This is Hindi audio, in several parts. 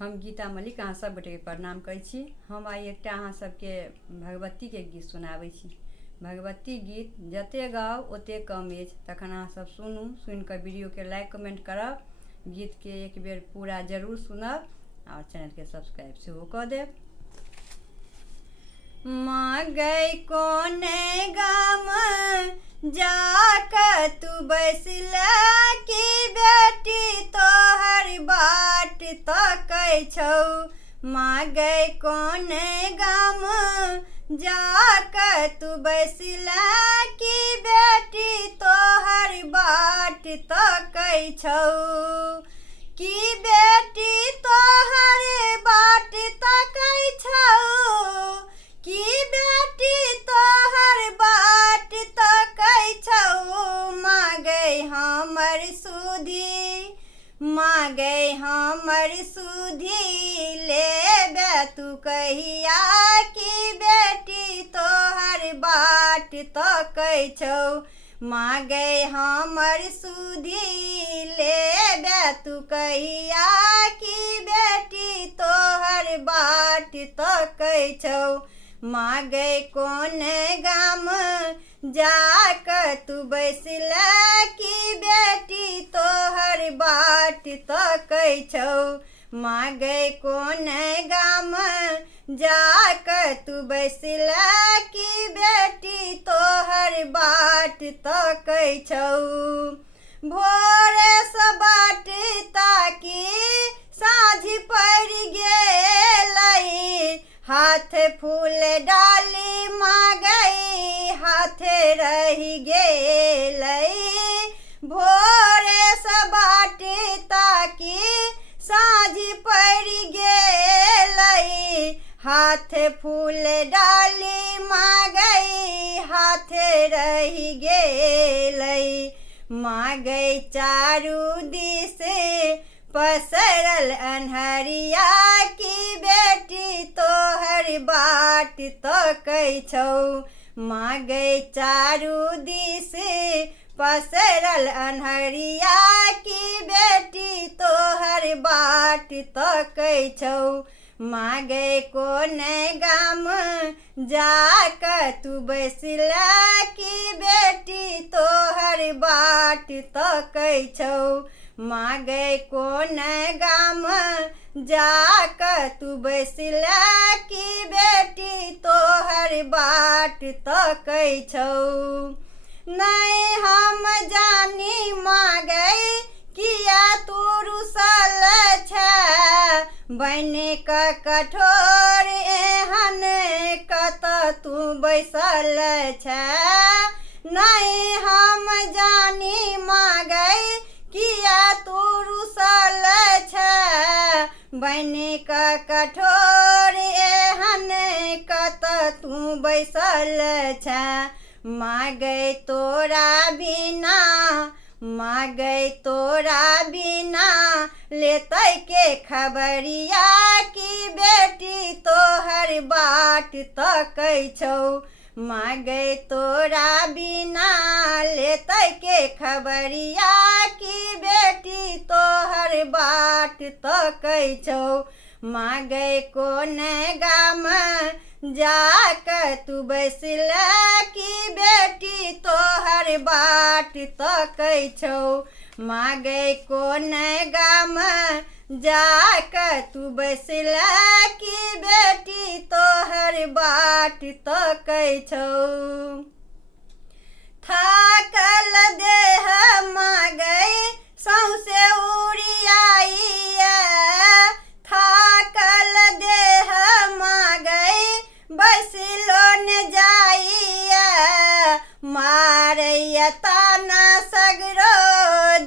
हम गीता मलिक अहाँ सब गोटे के प्रणाम करै छी। हम आई एकटा अहाँ सबके भगवती के गीत सुनाबै छी। भगवती गीत जते गाओ ओते कम अछि। तखन अहाँ सब सुनू, सुनि कऽ वीडियो के लाइक कमेंट करब, गीत के एक बेर पूरा जरूर सुनब और चैनल के सब्सक्राइब सेहो कऽ देब। माँ गई कोने गाम जाकर तू बैसला की बेटी तोहर बाट तकै छौ। माँ गई कोने गाम जाकर तू बैसला की बेटी तोहर बाट तकै छौ। की बेटी तोहर बाट तकै छौ, की बेटी तोहर बाट तकै छौ। माँ गई हमर सुधी, माँ गई हमर सुधी लेबे तू कहिया की बेटी तोहर बाट तकै छौ। माँ गई हमर सुधी लेबे तू कहिया की बेटी तोहर बाट तकै छौ। माँ गई कोने गाम जाकर तू बैसला की बेटी तोहर बाट तकै छौ। माँ गई कोने गाम जाकर तू बैसला की बेटी तोहर बाट तकै छौ। भोरे सँ बाट ताकी साँझ पड़ि गेलै, हाथ फूल डाली माँ गई हाथे रहि गेलै। भोरे सँ बाट ताकी साँझ पड़ि गेलै, हाथ फूल डाली माँ गई हाथे रहि गेलै। माँ गई चारू दिस पसरल अन्हरिया की बेटी तोहर बाट तकै छौ। माँ गई चारू दिस पसरल अन्हरिया की बेटी तोहर बाट तकै छौ। माँ गई कोने गाम जाकर तू बैसला की बेटी तोहर बाट तकै छौ। माँ गई कोने गाम जाकर तू बैसला की बेटी तोहर बाट तकै छौ। नहीं हम जानी माँ गई किया तू रुसल छै, बनि कऽ कठोर एहन कत तू बैसल छै। नहीं हम जानी माँ गई किया तू रुसल छै, बनि कऽ कठोर एहन कत तू बैसल छै। माँ गई तोरा बिना, माँ गई तोरा बिना लेतै के खबरिया की बेटी तोहर बाट तकै छौ। माँ गई तोरा बिना लेतै के खबरिया की बेटी तोहर बाट तकै छौ। माँ गई कोने गाम जाकर तू बैसला की बेटी तोहर बाट तकै छौ। माँ गई कोने गाम जाकर तू बैसला की बेटी तोहर बाट तकै छौ। थाकल देह माँ गई सौंसे उड़ियाइया, थाकल देह माँ गई बैसलो न जाइया। मारैया ताना सगरो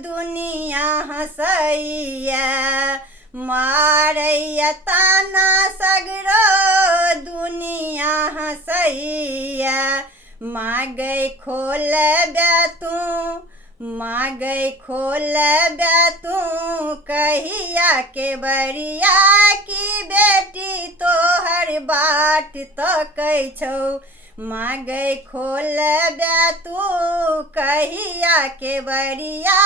दुनिया हँसैया, मारैया ताना सगरो दुनिया हँसैया। माँ गई खोलबे तू, माँ गई खोलबे तू कहिया के बरिया की बेटी तोहर बाट तकै छौ। मांगै खोल बे तू कहिया के बरिया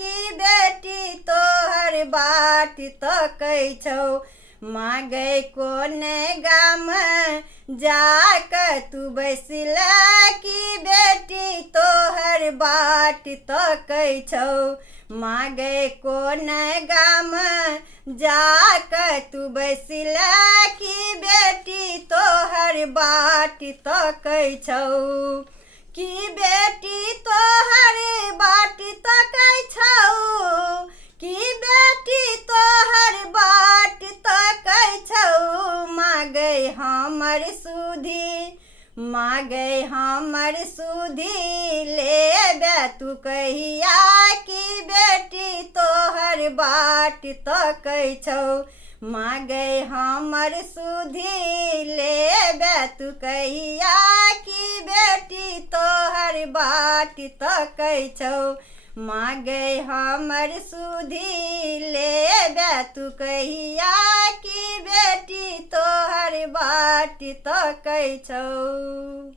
की बेटी तोहर बाट तकै छौ। मांगै कोन गाम जाक तू बैसल की बेटी तोहर बाट तकै छौ। मांगै कोन गाम जाक तू बैसल की बेटी तोहर बाट तकै छौ। की बेटी तोहर बाट तकै छौ। की बेटी तोहर बाट तकै छौ। मांगै हमर सुधी मांगै हमर सुधी लेबे तू कहिया की बेटी तोहर बाट तकै छौ। मांगै हमर सुधी लेबे तू कहिया की बेटी तोहर बाट तकै छौ। मांगै हमर सुधी लेबे तू कहिया की बेटी तोहर बाट तकै छौ।